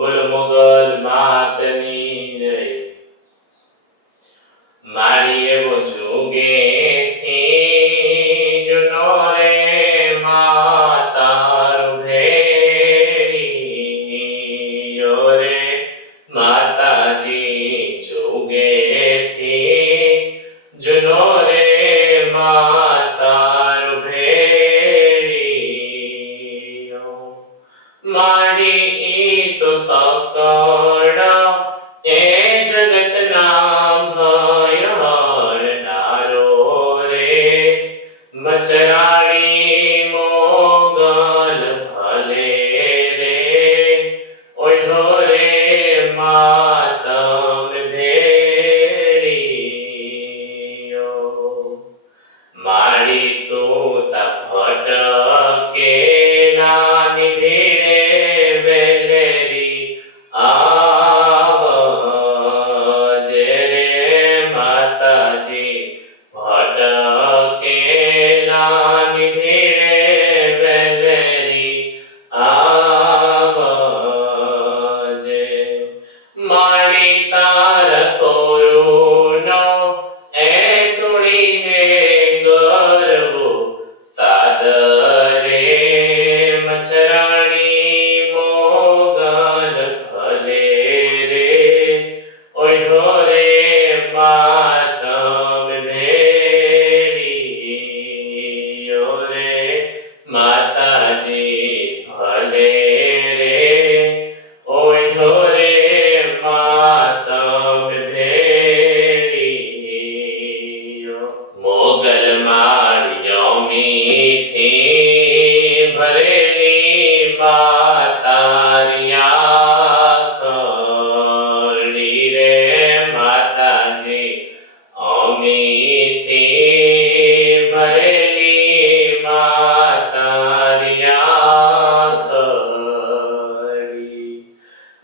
બોલો મોગલ માતની જય। મારી એવો જોગેથી જુનો રે માતારું ભેળીયો રે માતાજી જોગેથી જુનો રે માતારું ભેળીયો માડી તો સકળ એ જગતના ભયહરનારો રે મચરાળી મોગલ ભલે રે ઓઢો રે માતમ ભેળીયો માડી તું તા ભટકે નાની ભીડે વેલેરી આવજે રે માતાજી ભટકે નાની ભીડે વેલેરી આવજે મારી તારા સોરુનો એ સુણીને ગરવો સાદરે મચરાણી મોગલ ભલે રે ઓઢો રે માતમ ભેળીયો રે માતાજી ભલે રે ઓઢો રે માતમ ભેળીયો મોગલ માળિયો મીઠી ભરેલી માતારી આંખડી રે માતાજી અમીથી ભરેલી માતારી આંખડી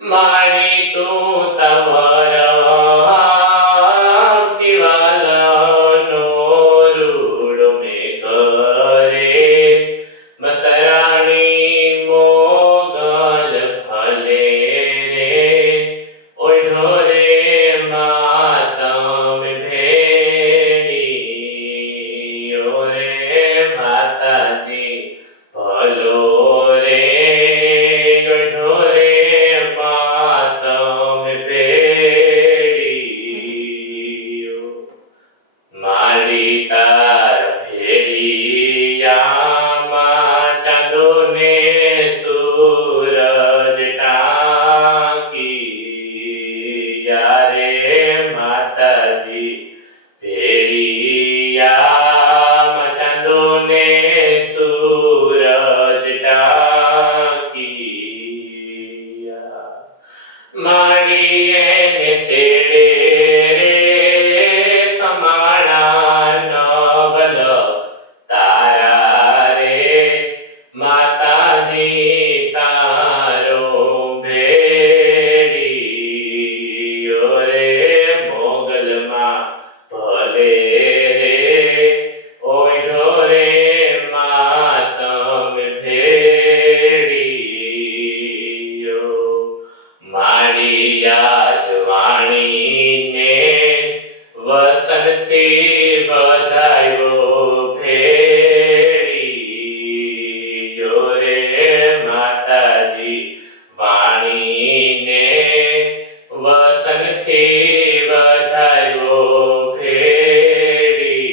મારી તું તમારા વાલાનો રૂડો મેં કરે મસરાણી મોગલ ભલે રે ઓઢો રે માતમ ભેળીયો રે માતાજી ભલો રે ઓઢો રે માતમ ભેળીયો મારી તાર ભેળિયામાં ચાંદો ને સૂરજ ટાંકિયા રે માતાજી ભેળિયામાં ચાંદો ને સૂરજ ટાંકિયા માડી એને સેડે સમાણા નવલ તારા રે માતાજી તારો ભેળીયો રે મોગલમાં ભલે રે ઓઢો રે માતમ ભેળીયો માળિયા જવાણીને વસંતથી વધાયો ભેળીયો રે માતાજી વાણીને વસંતથી વધાયો ભેળીયો